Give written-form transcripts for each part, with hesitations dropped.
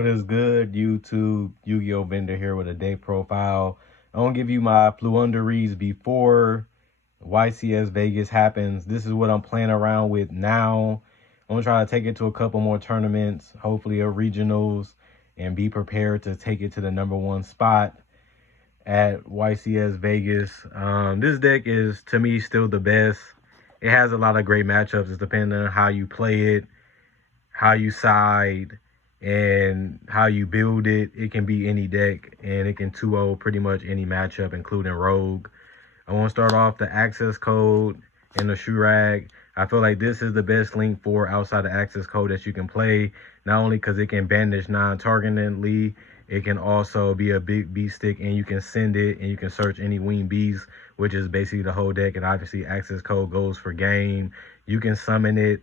What is good, YouTube? Yu-Gi-Oh Vendor here with a day profile. I'm gonna give you my Floowandereeze before YCS Vegas happens. This is what I'm playing around with now. I'm gonna try to take it to a couple more tournaments, hopefully a regionals, and be prepared to take it to the #1 spot at YCS Vegas. This deck is, to me, still the best. It has a lot of great matchups. It's depending on how you play it, how you side, and how you build it. It can be any deck, and it can 2-0 pretty much any matchup, including Rogue. I want to start off the access code and the shoe rag. I feel like this is the best link for outside the access code that you can play, not only because it can banish non-targetedly, it can also be a big beast stick, and you can send it and you can search any wing beast, which is basically the whole deck. And obviously access code goes for game. You can summon it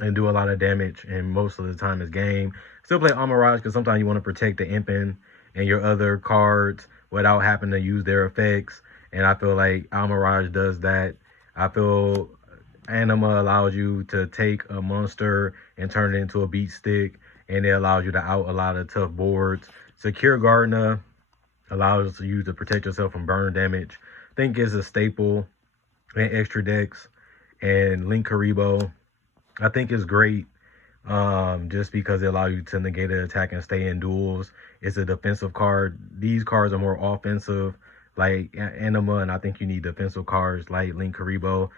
and do a lot of damage, and most of the time it's game. Still play Amirage because sometimes you want to protect the Impin and your other cards without having to use their effects, and I feel like Amirage does that. I feel Anima allows you to take a monster and turn it into a beat stick, and it allows you to out a lot of tough boards. Secure Gardener allows you to protect yourself from burn damage. I think it's a staple in extra decks. And Link Karibo, I think it's great just because it allows you to negate an attack and stay in duels. It's a defensive card. These cards are more offensive, like Anima, and I think you need defensive cards like Link Karibo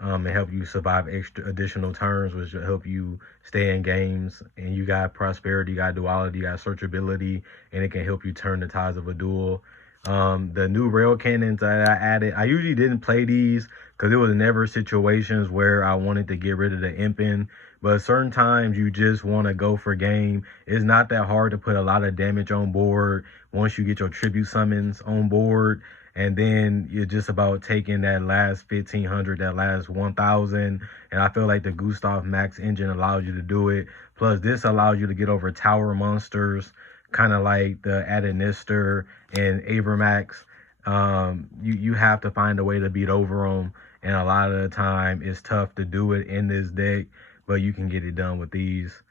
and help you survive additional turns, which will help you stay in games. And you got Prosperity, you got Duality, you got Searchability, and it can help you turn the tides of a duel. The new rail cannons that I added, I usually didn't play these because it was never situations where I wanted to get rid of the Impin, but certain times you just want to go for game. It's not that hard to put a lot of damage on board once you get your tribute summons on board, and then you're just about taking that last 1500, that last 1000, and I feel like the Gustav Max engine allows you to do it. Plus this allows you to get over tower monsters, kind of like the Adenister and Avermax. You have to find a way to beat over them, and a lot of the time it's tough to do it in this deck, but you can get it done with these.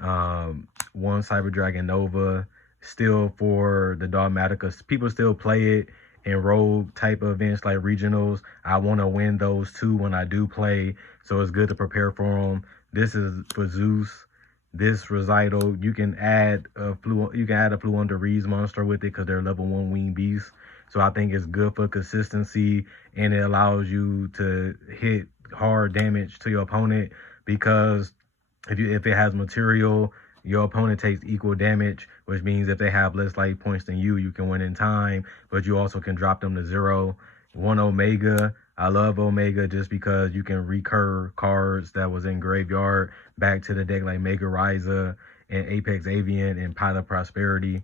One Cyber Dragon Nova, still for the Dogmatica. People still play it in rogue type events like regionals. I want to win those too when I do play, so it's good to prepare for them. This is for Zeus. This recital, you can add a Floowandereeze monster with it because they're level 1 wing beasts. So I think it's good for consistency, and it allows you to hit hard damage to your opponent, because if it has material, your opponent takes equal damage, which means if they have less life points than you can win in time, but you also can drop them to 0. One Omega, I love Omega just because you can recur cards that was in graveyard back to the deck, like Mega Ryza and Apex Avian and Pot of Prosperity.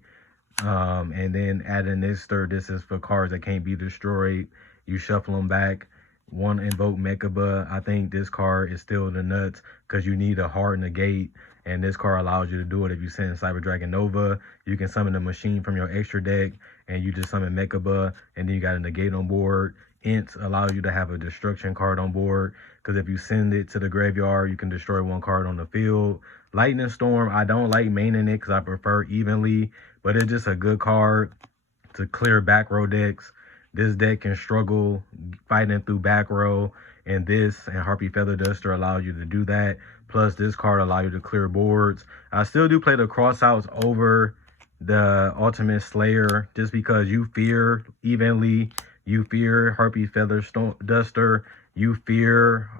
And then adding this is for cards that can't be destroyed. You shuffle them back. One Invoke Mechaba. I think this card is still the nuts because you need a hard negate, and this card allows you to do it. If you send Cyber Dragon Nova, you can summon a machine from your extra deck, and you just summon Mechaba, and then you got a negate on board. Int allows you to have a destruction card on board, because if you send it to the graveyard, you can destroy one card on the field. Lightning Storm, I don't like maining it because I prefer evenly, but it's just a good card to clear back row decks. This deck can struggle fighting through back row, and this and Harpy Feather Duster allows you to do that. Plus this card allows you to clear boards. I still do play the crossouts over the Ultimate Slayer just because you fear evenly. You fear Harpy Feather Duster. You fear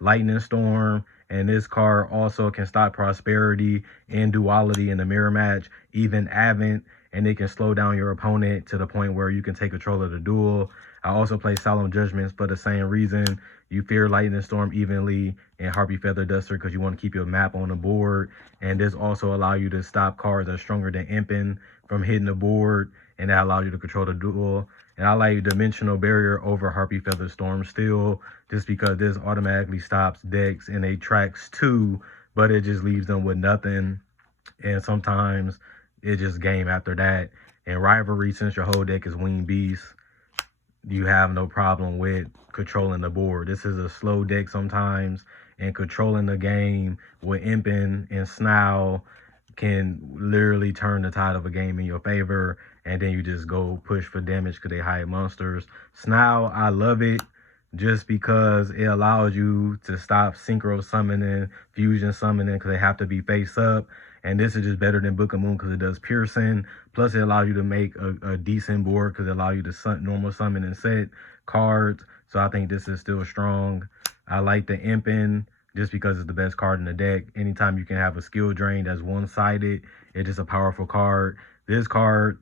Lightning Storm. And this card also can stop Prosperity and Duality in the mirror match, even Advent, and it can slow down your opponent to the point where you can take control of the duel. I also play Solemn Judgments for the same reason. You fear Lightning Storm evenly and Harpy Feather Duster because you want to keep your map on the board. And this also allows you to stop cards that are stronger than Impin from hitting the board, and that allows you to control the duel. And I like Dimensional Barrier over Harpy Feather Storm still, just because this automatically stops decks and they tracks 2, but it just leaves them with nothing. And sometimes it's just game after that. And Rivalry, since your whole deck is Wing Beast, you have no problem with controlling the board. This is a slow deck sometimes, and controlling the game with Impin and Snarl can literally turn the tide of a game in your favor, and then you just go push for damage because they hide monsters. Snow, I love it just because it allows you to stop synchro summoning, fusion summoning, because they have to be face up. And this is just better than Book of Moon because it does piercing. Plus, it allows you to make a decent board because it allows you to normal summon and set cards. So I think this is still strong. I like the Impin just because it's the best card in the deck. Anytime you can have a skill drain that's one-sided, it's just a powerful card. This card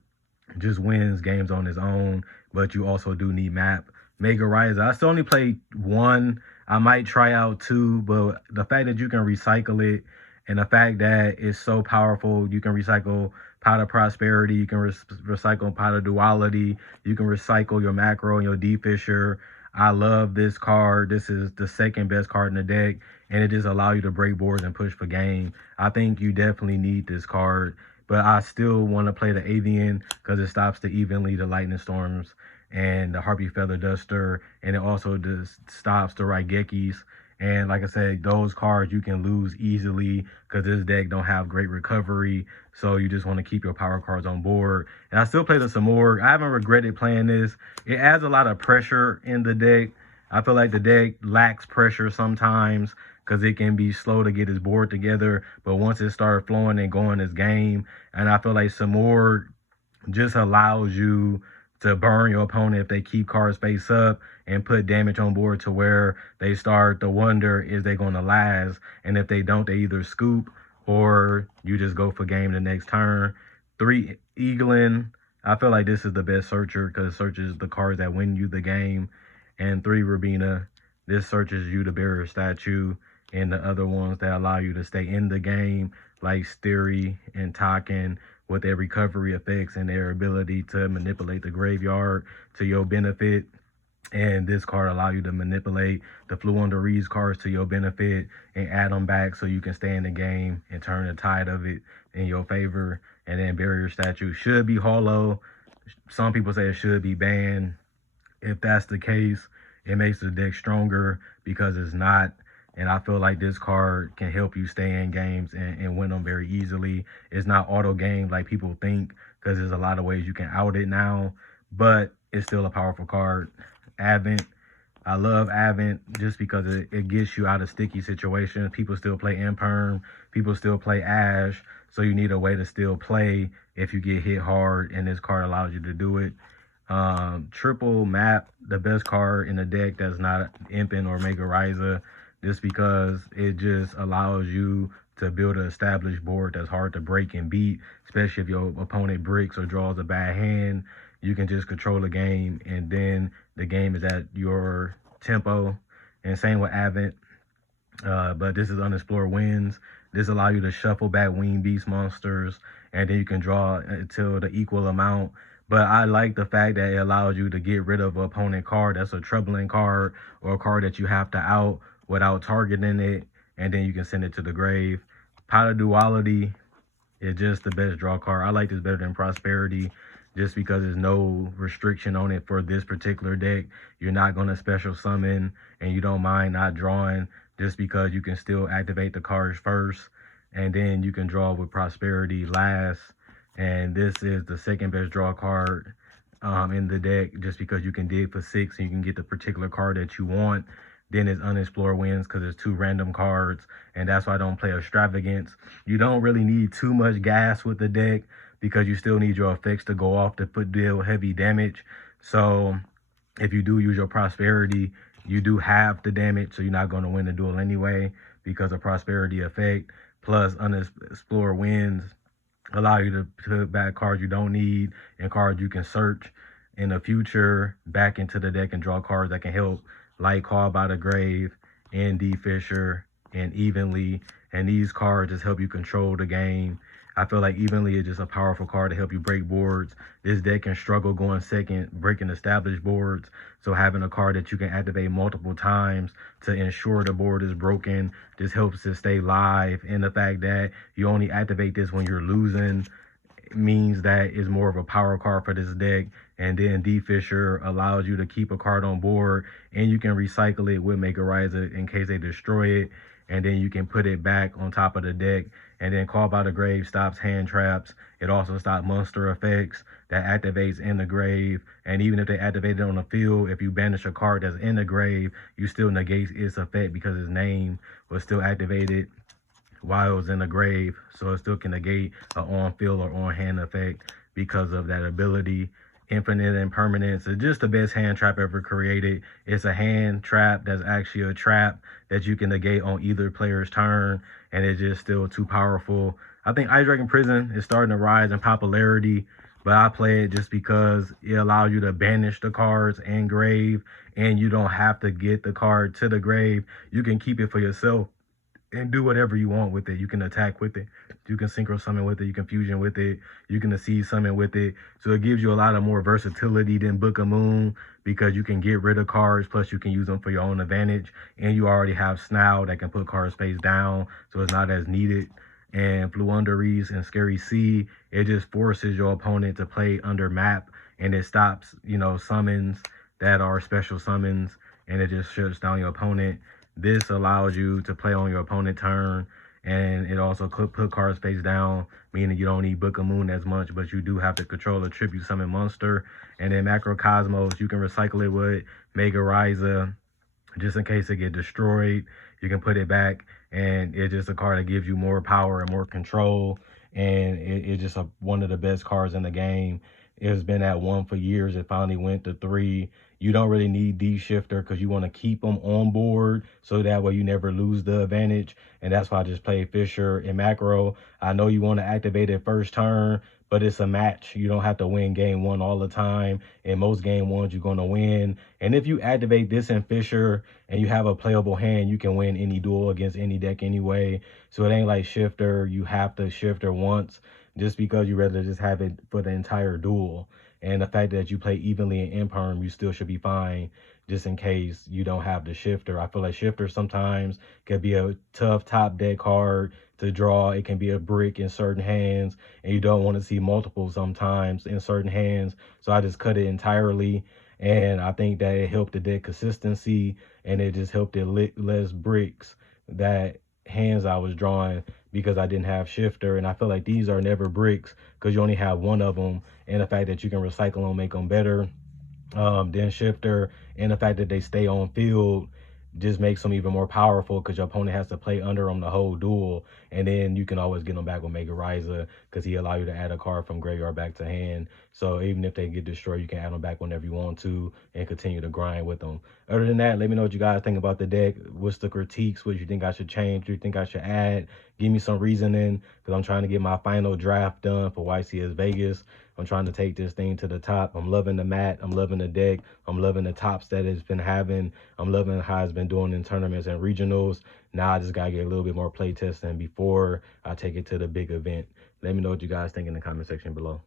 just wins games on its own, but you also do need map. Mega Rise, I still only played one. I might try out two, but the fact that you can recycle it and the fact that it's so powerful, you can recycle Pot of Prosperity, you can recycle Pot of Duality, you can recycle your Macro and your D-Fisher. I love this card. This is the second best card in the deck, and it just allows you to break boards and push for game. I think you definitely need this card, but I still want to play the Avian because it stops the Lightning Storms and the Harpy Feather Duster, and it also just stops the Raigekis. And like I said, those cards you can lose easily because this deck don't have great recovery. So you just want to keep your power cards on board. And I still play the Samorg. I haven't regretted playing this. It adds a lot of pressure in the deck. I feel like the deck lacks pressure sometimes because it can be slow to get its board together. But once it starts flowing and going its game, and I feel like Samorg just allows you to burn your opponent if they keep cards face up and put damage on board to where they start to wonder, is they going to last? And if they don't, they either scoop or you just go for game the next turn. 3, Eaglin. I feel like this is the best searcher because it searches the cards that win you the game. And 3, Rabina. This searches you the barrier statue and the other ones that allow you to stay in the game, like Steri and Taken, with their recovery effects and their ability to manipulate the graveyard to your benefit. And this card allow you to manipulate the Floowandereeze cards to your benefit and add them back so you can stay in the game and turn the tide of it in your favor. And then Barrier Statue should be hollow. Some people say it should be banned. If that's the case, it makes the deck stronger because it's not. And I feel like this card can help you stay in games and win them very easily. It's not auto game like people think because there's a lot of ways you can out it now. But it's still a powerful card. Advent. I love Advent just because it gets you out of sticky situations. People still play Imperm. People still play Ash. So you need a way to still play if you get hit hard. And this card allows you to do it. Triple Map, the best card in the deck that's not Impin or Mega Ryza, just because it just allows you to build an established board that's hard to break and beat, especially if your opponent bricks or draws a bad hand. You can just control the game, and then the game is at your tempo. And same with Advent. But this is Unexplored Winds. This allows you to shuffle back Wing Beast monsters, and then you can draw until the equal amount. But I like the fact that it allows you to get rid of an opponent card that's a troubling card or a card that you have to out without targeting it, and then you can send it to the grave. Pot of Duality is just the best draw card. I like this better than Prosperity just because there's no restriction on it for this particular deck. You're not going to special summon, and you don't mind not drawing just because you can still activate the cards first, and then you can draw with Prosperity last. And this is the second best draw card in the deck just because you can dig for 6 and you can get the particular card that you want. Then it's Unexplored Winds because there's 2 random cards, and that's why I don't play Extravagance. You don't really need too much gas with the deck because you still need your effects to go off to deal heavy damage. So if you do use your Prosperity, you do have the damage, so you're not going to win the duel anyway because of Prosperity effect. Plus, Unexplored Winds allow you to put back cards you don't need and cards you can search in the future back into the deck and draw cards that can help, like Call by the Grave and D Fisher and Evenly. And these cards just help you control the game. I feel like Evenly is just a powerful card to help you break boards. This deck can struggle going second, breaking established boards. So having a card that you can activate multiple times to ensure the board is broken just helps it stay live. And the fact that you only activate this when you're losing means that it's more of a power card for this deck. And then D Fisher allows you to keep a card on board, and you can recycle it with Mega Ryza in case they destroy it. And then you can put it back on top of the deck And then Call by the Grave stops hand traps. It also stops monster effects that activates in the grave. And even if they activate it on the field, if you banish a card that's in the grave, you still negate its effect because its name was still activated while it was in the grave. So it still can negate an on-field or on-hand effect because of that ability. Infinite Impermanence is just the best hand trap ever created. It's a hand trap that's actually a trap that you can negate on either player's turn, and it's just still too powerful. I think Ice Dragon Prison is starting to rise in popularity, but I play it just because it allows you to banish the cards and grave, and you don't have to get the card to the grave. You can keep it for yourself and do whatever you want with it. You can attack with it. You can synchro summon with it. You can fusion with it. You can Seed summon with it. So it gives you a lot of more versatility than Book of Moon because you can get rid of cards. Plus you can use them for your own advantage. And you already have Snow that can put cards face down. So it's not as needed. And Floowandereeze and Scary Sea, it just forces your opponent to play under map. And it stops, summons that are special summons. And it just shuts down your opponent. This allows you to play on your opponent turn, and it also could put cards face down, meaning you don't need Book of Moon as much, but you do have to control a tribute summon monster. And then Macrocosmos, you can recycle it with Mega Ryza, just in case it get destroyed. You can put it back, and it's just a card that gives you more power and more control, and it's just one of the best cards in the game. It's been at 1 for years. It finally went to 3. You don't really need D-Shifter because you want to keep them on board so that way you never lose the advantage. And that's why I just play Fisher and Macro. I know you want to activate it first turn, but it's a match. You don't have to win game 1 all the time. In most game 1s, you're going to win. And if you activate this in Fisher and you have a playable hand, you can win any duel against any deck anyway. So it ain't like Shifter. You have to Shifter once just because you rather just have it for the entire duel. And the fact that you play evenly in Imperm, you still should be fine just in case you don't have the Shifter. I feel like Shifter sometimes can be a tough top deck card to draw. It can be a brick in certain hands, and you don't want to see multiple sometimes in certain hands. So I just cut it entirely, and I think that it helped the deck consistency, and it just helped it less bricks that hands I was drawing because I didn't have Shifter. And I feel like these are never bricks because you only have one of them, and the fact that you can recycle them, make them better than Shifter, and the fact that they stay on field just makes them even more powerful because your opponent has to play under them the whole duel. And then you can always get them back with Mega Ryza because he allows you to add a card from graveyard back to hand. So even if they get destroyed, you can add them back whenever you want to and continue to grind with them. Other than that, let me know what you guys think about the deck. What's the critiques? What you think I should change? What you think I should add? Give me some reasoning because I'm trying to get my final draft done for YCS Vegas. I'm trying to take this thing to the top. I'm loving the mat. I'm loving the deck. I'm loving the tops that it's been having. I'm loving how it's been doing in tournaments and regionals. Now I just got to get a little bit more play testing before I take it to the big event. Let me know what you guys think in the comment section below.